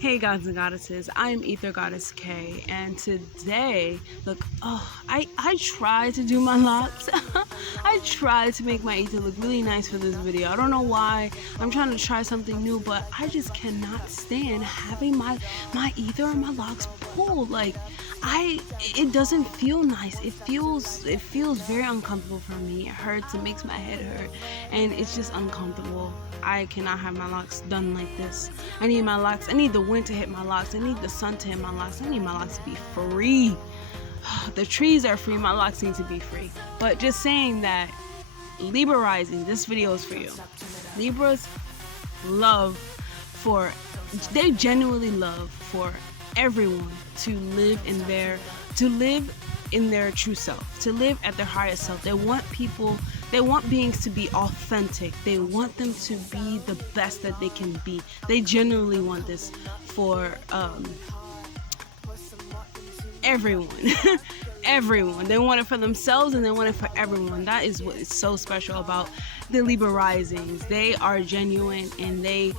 Hey gods and goddesses, I'm Ether Goddess K, and today, look, I tried to do my locks. I tried to make my ether look really nice for this video. I don't know why. I'm trying to try something new, but I just cannot stand having my ether and my locks pulled. Like, it doesn't feel nice. It feels very uncomfortable for me. It hurts, it makes my head hurt, and it's just uncomfortable. I cannot have my locks done like this. I need my locks, I need the wind to hit my locks, I need the sun to hit my locks, I need my locks to be free. The trees are free, my locks need to be free. But just saying that, Libra rising, this video is for you. Libras they genuinely love for everyone to live in their true self, to live at their highest self. They want beings to be authentic. They want them to be the best that they can be. They genuinely want this for everyone. Everyone. They want it for themselves and they want it for everyone. That is what is so special about the Libra risings. They are genuine and let's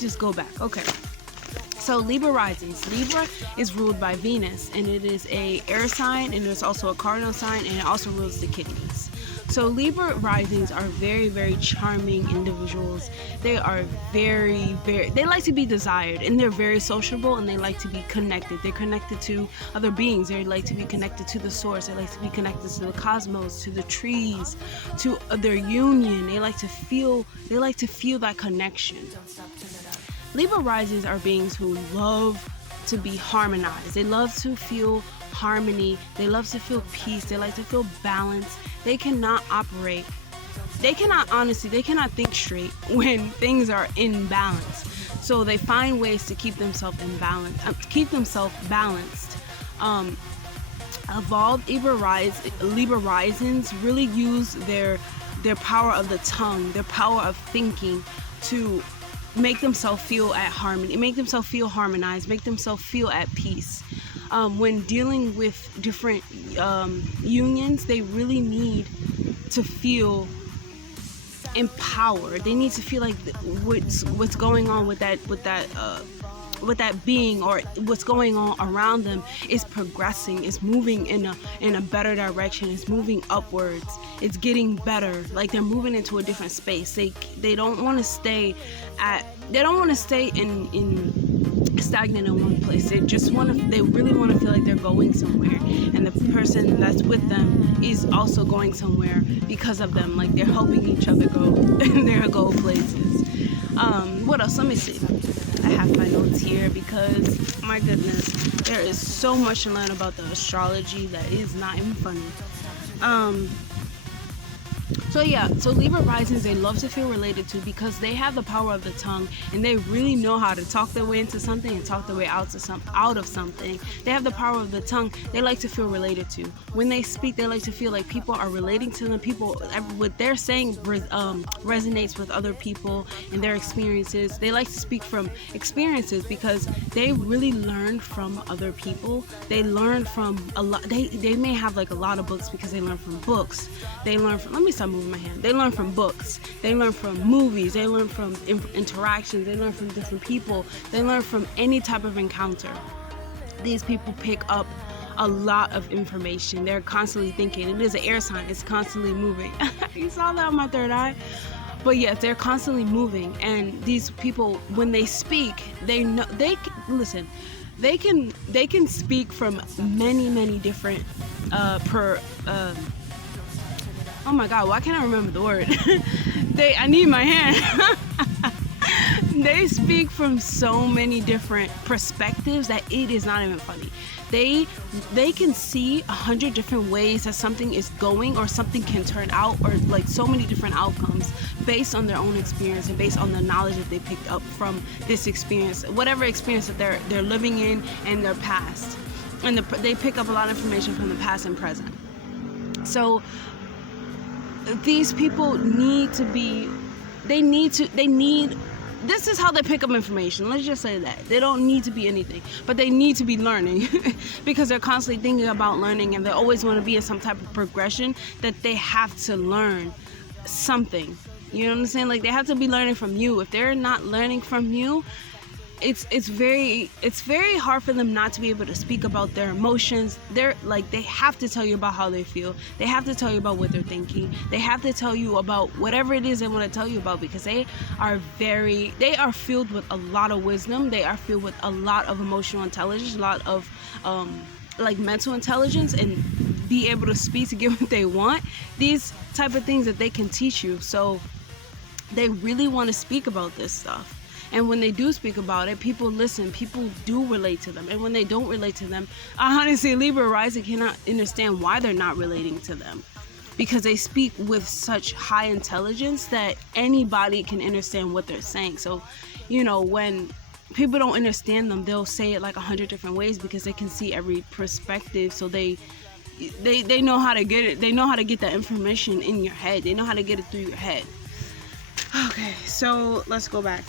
just go back. Okay. So Libra risings. Libra is ruled by Venus, and it is a air sign, and it's also a cardinal sign, and it also rules the kidneys. So Libra risings are very, very charming individuals. They are they like to be desired, and they're very sociable, and they like to be connected. They're connected to other beings. They like to be connected to the source. They like to be connected to the cosmos, to the trees, to their union. They like to feel that connection. Libra risings are beings who love to be harmonized. They love to feel harmony. They love to feel peace. They like to feel balance. They cannot think straight when things are in balance. So they find ways to keep themselves balanced. Evolved Libra risings really use their power of the tongue, their power of thinking to make themselves feel at harmony, make themselves feel harmonized, make themselves feel at peace. When dealing with different unions, they really need to feel empowered. They need to feel like what's going on with that being, or what's going on around them, is progressing, is moving in a better direction, is moving upwards, it's getting better. Like, they're moving into a different space. They don't want to stay in stagnant in one place. They really want to feel like they're going somewhere, and the person that's with them is also going somewhere because of them. Like, they're helping each other go places. What else? Let me see. I have my notes here because, my goodness, there is so much to learn about the astrology that is not even funny. So Libra risings, they love to feel related to, because they have the power of the tongue, and they really know how to talk their way into something and talk their way out of something. They have the power of the tongue. They like to feel related to. When they speak, they like to feel like people are relating to them. What they're saying resonates with other people and their experiences. They like to speak from experiences because they really learn from other people. They learn from a lot. They may have like a lot of books because they learn from books. They learn from, let me stop moving my hand. They learn from books. They learn from movies. They learn from interactions. They learn from different people. They learn from any type of encounter. These people pick up a lot of information. They're constantly thinking. It is an air sign. It's constantly moving. You saw that on my third eye? But yes, they're constantly moving. And these people, when they speak, they can speak from many different oh my god, why can't I remember the word? I need my hand. They speak from so many different perspectives that it is not even funny. They can see 100 different ways that something is going, or something can turn out, or like so many different outcomes based on their own experience and based on the knowledge that they picked up from this experience, whatever experience that they're living in and their past. And they pick up a lot of information from the past and present. So these people this is how they pick up information. Let's just say that. They don't need to be anything, but they need to be learning because they're constantly thinking about learning, and they always want to be in some type of progression that they have to learn something. You know what I'm saying? Like, they have to be learning from you. If they're not learning from you, it's very hard for them not to be able to speak about their emotions. They're like, they have to tell you about how they feel. They have to tell you about what they're thinking. They have to tell you about whatever it is they want to tell you about, because they are filled with a lot of wisdom. They are filled with a lot of emotional intelligence, a lot of like mental intelligence, and be able to speak to get what they want. These type of things that they can teach you. So they really want to speak about this stuff. And when they do speak about it, people listen, people do relate to them. And when they don't relate to them, honestly, Libra rising cannot understand why they're not relating to them, because they speak with such high intelligence that anybody can understand what they're saying. So, you know, when people don't understand them, they'll say it like 100 different ways, because they can see every perspective. So they know how to get it. They know how to get that information in your head. They know how to get it through your head. Okay, so let's go back.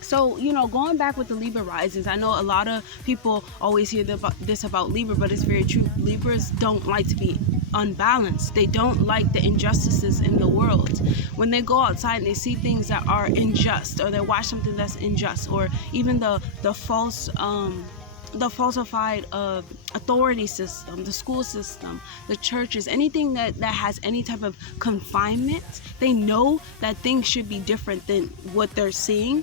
So, you know, going back with the Libra risings, I know a lot of people always hear this about Libra, but it's very true. Libras don't like to be unbalanced. They don't like the injustices in the world. When they go outside and they see things that are unjust, or they watch something that's unjust, or even the falsified authority system, the school system, the churches, anything that has any type of confinement, they know that things should be different than what they're seeing.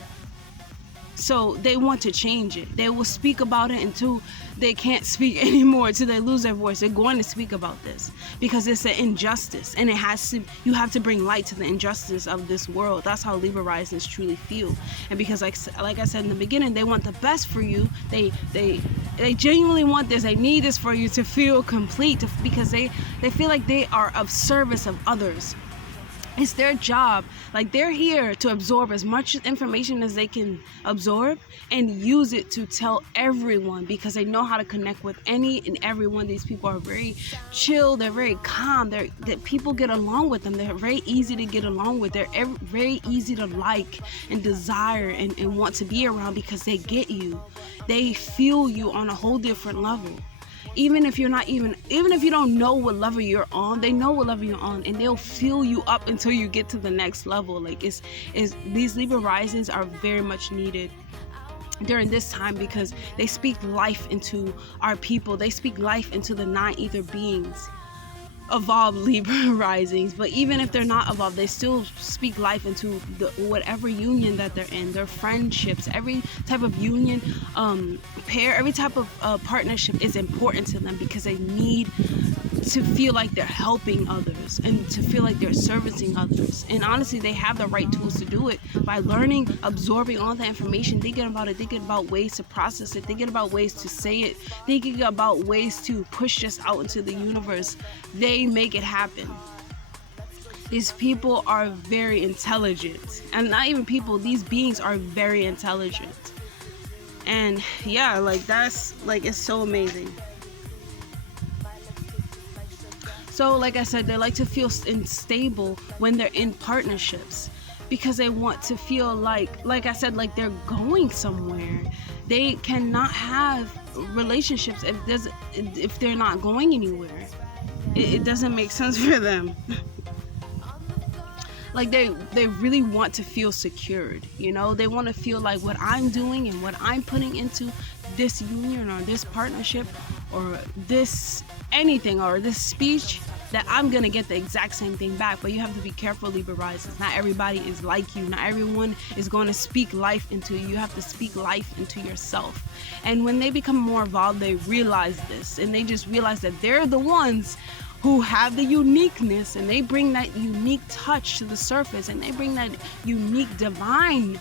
So they want to change it. They will speak about it until they can't speak anymore, until they lose their voice. They're going to speak about this because it's an injustice, and you have to bring light to the injustice of this world. That's how Libra risings truly feel. And because like I said in the beginning, they want the best for you. They genuinely want this. They need this for you to feel complete, because they feel like they are of service of others. It's their job. Like, they're here to absorb as much information as they can absorb and use it to tell everyone, because they know how to connect with any and everyone. These people are very chill. They're very calm. That people get along with them. They're very easy to get along with. They're very easy to like and desire and want to be around, because they get you. They feel you on a whole different level. Even if you don't know what level you're on, they know what level you're on, and they'll fill you up until you get to the next level. Like, these Libra risings are very much needed during this time, because they speak life into our people. They speak life into the 9 ether beings. Evolved Libra risings, but even if they're not evolved, they still speak life into whatever union that they're in, their friendships, every type of union, pair, every type of partnership is important to them, because they need to feel like they're helping others and to feel like they're servicing others. And honestly, they have the right tools to do it by learning, absorbing all the information, thinking about it, thinking about ways to process it, thinking about ways to say it, thinking about ways to push this out into the universe. They make it happen. These people are very intelligent, and not even people, these beings are very intelligent. And yeah, like, that's like, it's so amazing. So like I said, they like to feel unstable when they're in partnerships, because they want to feel like I said, like they're going somewhere. They cannot have relationships if they're not going anywhere. It doesn't make sense for them. Like, they really want to feel secured, you know? They want to feel like what I'm doing and what I'm putting into this union or this partnership or this anything or this speech, that I'm gonna get the exact same thing back. But you have to be careful, Libra risings. Not everybody is like you. Not everyone is going to speak life into you. You have to speak life into yourself. And when they become more evolved, they realize this, and they just realize that they're the ones who have the uniqueness, and they bring that unique touch to the surface, and they bring that unique divine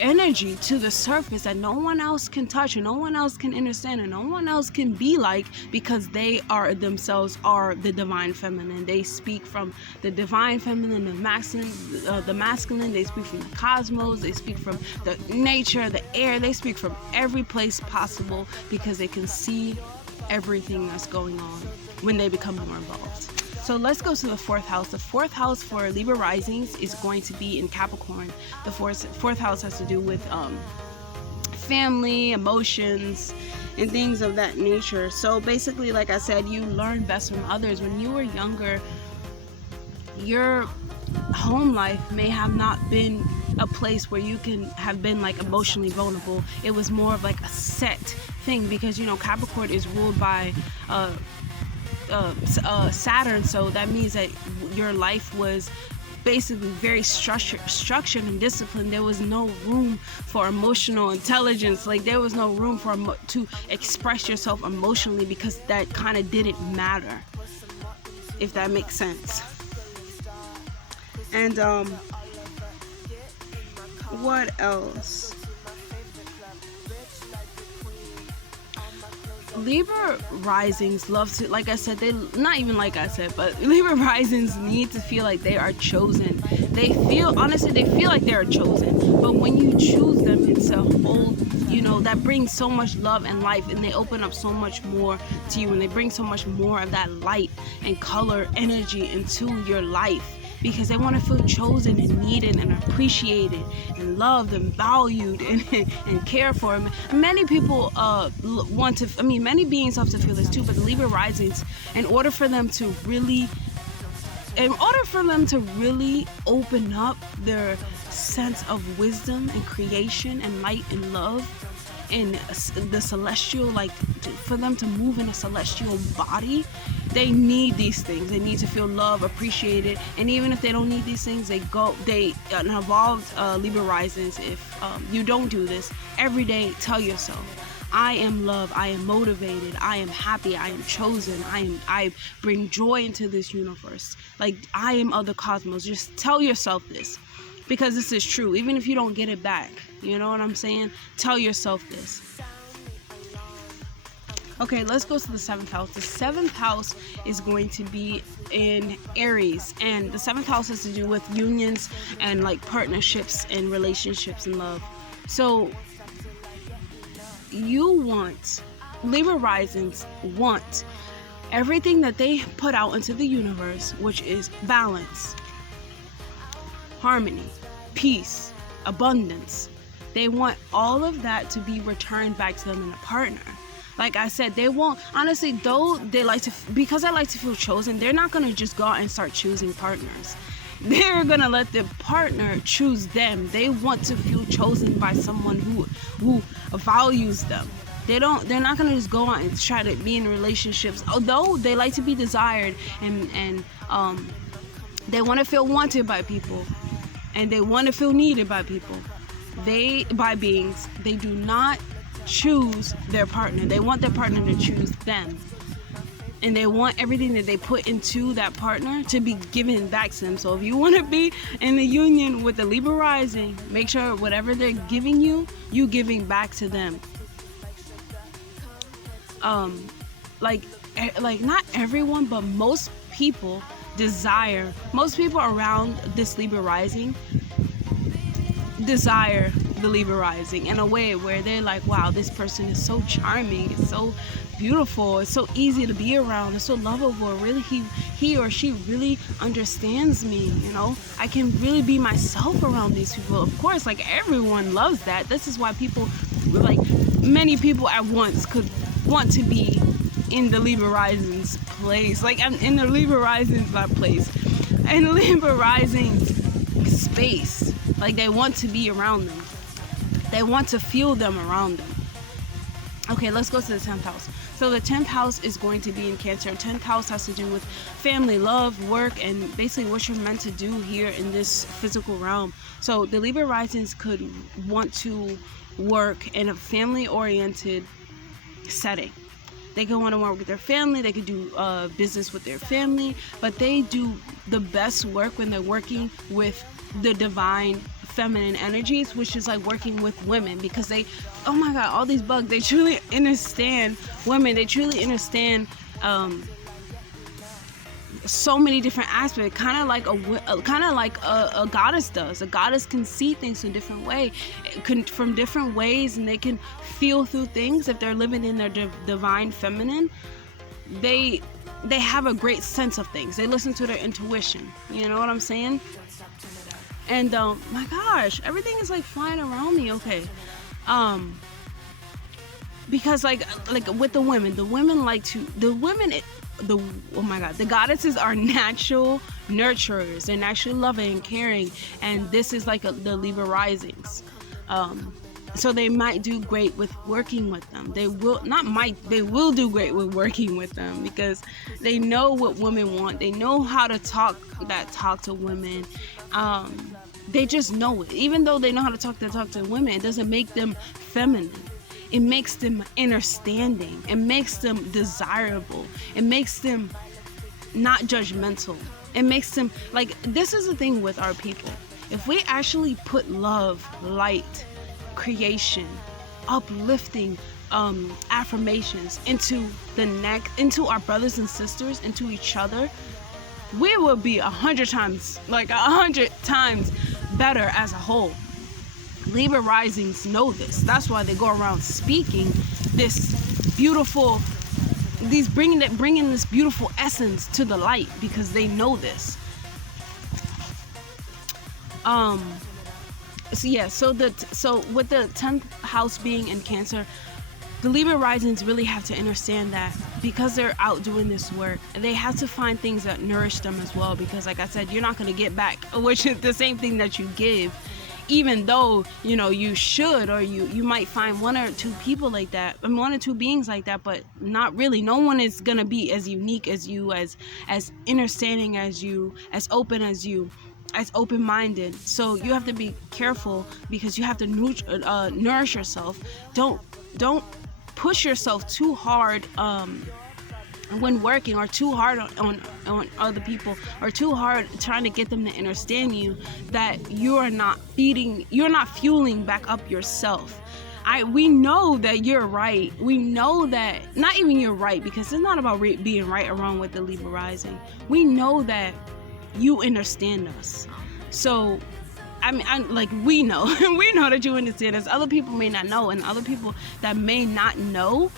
energy to the surface that no one else can touch, and no one else can understand, and no one else can be like, because they are themselves are the divine feminine. They speak from the divine feminine, the masculine. They speak from the cosmos. They speak from the nature, the air. They speak from every place possible, because they can see everything that's going on when they become more involved. So let's go to the 4th house. The 4th house for Libra risings is going to be in Capricorn. The fourth house has to do with family, emotions, and things of that nature. So basically, like I said, you learn best from others. When you were younger, your home life may have not been a place where you can have been like emotionally vulnerable. It was more of like a set thing, because you know Capricorn is ruled by Saturn, so that means that your life was basically very structured and disciplined. There was no room for emotional intelligence. Like there was no room for to express yourself emotionally, because that kind of didn't matter, if that makes sense. And what else? Libra risings love to, like I said, they not even like I said, but Libra risings need to feel like they are chosen. They feel, honestly, they feel like they are chosen. But when you choose them, it's a whole, you know, that brings so much love and life, and they open up so much more to you, and they bring so much more of that light and color energy into your life, because they want to feel chosen and needed and appreciated and loved and valued and cared for. Many people want to, I mean, many beings have to feel this too, but the Libra risings, in order for them to really open up their sense of wisdom and creation and light and love in the celestial, like for them to move in a celestial body, they need these things. They need to feel love, appreciated, and even if they don't need these things, they evolved Libra risings. If you don't do this every day, tell yourself, I am loved, I am motivated, I am happy, I am chosen, I bring joy into this universe, like I am of the cosmos. Just tell yourself this, because this is true, even if you don't get it back. You know what I'm saying? Tell yourself this. Okay, let's go to the 7th house. The 7th house is going to be in Aries, and the 7th house has to do with unions and like partnerships and relationships and love. So you want, Libra risings want everything that they put out into the universe, which is balance, harmony, peace, abundance. They want all of that to be returned back to them in a partner. Like I said, they won't, honestly, though they like to, because they like to feel chosen, they're not going to just go out and start choosing partners. They're going to let the partner choose them. They want to feel chosen by someone who values them. They're not going to just go out and try to be in relationships, although they like to be desired, and they want to feel wanted by people, and they want to feel needed by people. By beings, they do not choose their partner. They want their partner to choose them, and they want everything that they put into that partner to be given back to them. So if you want to be in a union with the Libra rising, make sure whatever they're giving you, you giving back to them. Like not everyone, but most people around this Libra rising desire the Libra rising in a way where they're like, wow, this person is so charming, it's so beautiful, it's so easy to be around, it's so lovable, really he or she really understands me, you know, I can really be myself around these people. Of course, like everyone loves that. This is why people, like many people at once, could want to be in the Libra rising's place. Like I'm in the Libra rising's place, in the Libra rising's space. Like they want to be around them. They want to feel them around them. Okay, let's go to the 10th house. So the 10th house is going to be in Cancer. 10th house has to do with family, love, work, and basically what you're meant to do here in this physical realm. So the Libra risings could want to work in a family-oriented setting. They could want to work with their family, they could do business with their family, but they do the best work when they're working with the divine feminine energies, which is like working with women, because they, oh my god, all these bugs, they truly understand women. They truly understand so many different aspects, kind of like a goddess does. A goddess can see things in different from different ways, and they can feel through things. If they're living in their divine feminine, they have a great sense of things. They listen to their intuition. You know what I'm saying? And my gosh, everything is like flying around me. Okay, because like with the women oh my God, the goddesses are natural nurturers. They're naturally loving and caring, and this is like the Libra risings. So they might do great with working with them. They will do great with working with them, because they know what women want. They know how to talk to women. They just know it. Even though they know how to talk to women, it doesn't make them feminine. It makes them understanding. It makes them desirable. It makes them not judgmental. It makes them, like, this is the thing with our people. If we actually put love, light, creation, uplifting affirmations into our brothers and sisters, into each other, we will be 100 times better as a whole. Libra risings know this. That's why they go around speaking this beautiful, bringing this beautiful essence to the light, because they know this. So with the 10th house being in Cancer, the Libra risings really have to understand that because they're out doing this work, they have to find things that nourish them as well, because like I said, you're not going to get back, which is the same thing that you give, even though, you know, you should, or you might find one or two people like that, and one or two beings like that, but not really. No one is going to be as unique as you, as understanding as you, as open as you, as open-minded. So you have to be careful, because you have to nourish yourself. Don't push yourself too hard when working, or too hard on other people, or too hard trying to get them to understand you, that you're not fueling back up yourself. We know that you're right. We know that, not even you're right, because it's not about being right or wrong with the Libra rising. We know that you understand us. So we know we know that you understand us. Other people may not know, and other people that may not know,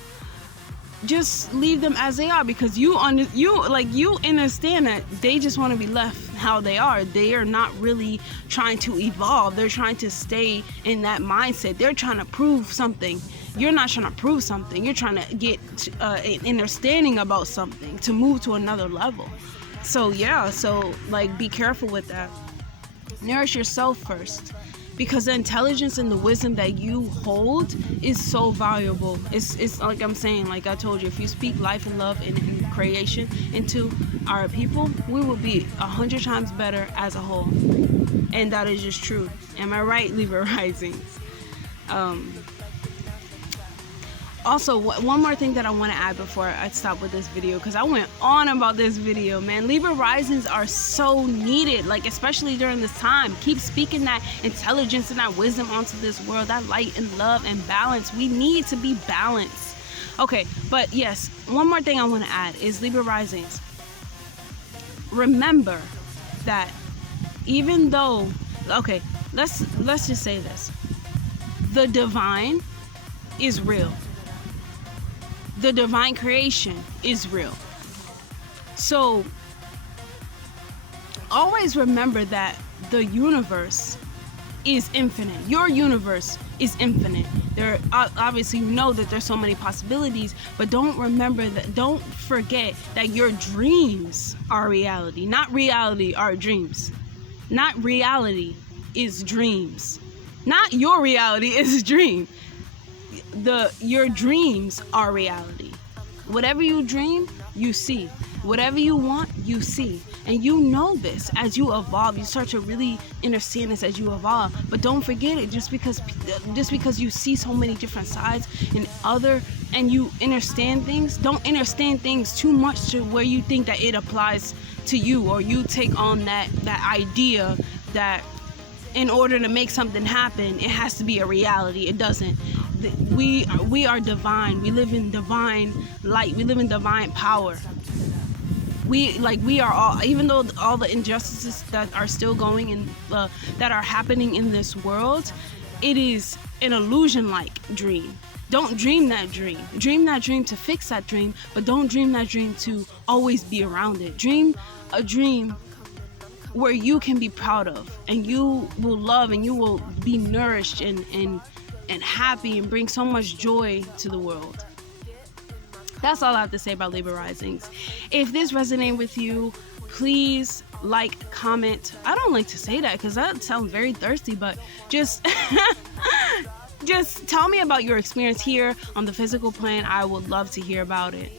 just leave them as they are, because you understand that they just want to be left how they are. They are not really trying to evolve. They're trying to stay in that mindset. They're trying to prove something. You're not trying to prove something. You're trying to get an understanding about something to move to another level. So be careful with that. Nourish yourself first, because the intelligence and the wisdom that you hold is so valuable. It's like I'm saying, like I told you, if you speak life and love and creation into our people, we will be 100 times better as a whole. And that is just true. Am I right, Libra risings? Also, one more thing that I want to add before I stop with this video, because I went on about this video, man. Libra risings are so needed, like especially during this time. Keep speaking that intelligence and that wisdom onto this world, that light and love and balance. We need to be balanced. Okay, but yes, one more thing I want to add is Libra risings. Remember that even though, okay, let's just say this. The divine is real. The divine creation is real. So always remember that the universe is infinite. Your universe is infinite. There obviously, you know that there's so many possibilities, but don't forget that your dreams are reality. Not reality are dreams. Not reality is dreams. Not your reality is a dream. Your dreams are reality. Whatever you dream, you see. Whatever you want, you see. And you know this as you evolve. You start to really understand this as you evolve. But don't forget it, just because you see so many different sides and you understand things, don't understand things too much to where you think that it applies to you, or you take on that idea that in order to make something happen, it has to be a reality. It doesn't. We are divine. We live in divine light. We live in divine power. We are all, even though all the injustices that are still going in, that are happening in this world, it is an illusion-like dream. Don't dream that dream. Dream that dream to fix that dream, but don't dream that dream to always be around it. Dream a dream where you can be proud of, and you will love, and you will be nourished and happy, and bring so much joy to the world. That's all I have to say about Libra risings. If this resonates with you, please like, comment. I don't like to say that because that sounds very thirsty, but just just tell me about your experience here on the physical plane. I would love to hear about it.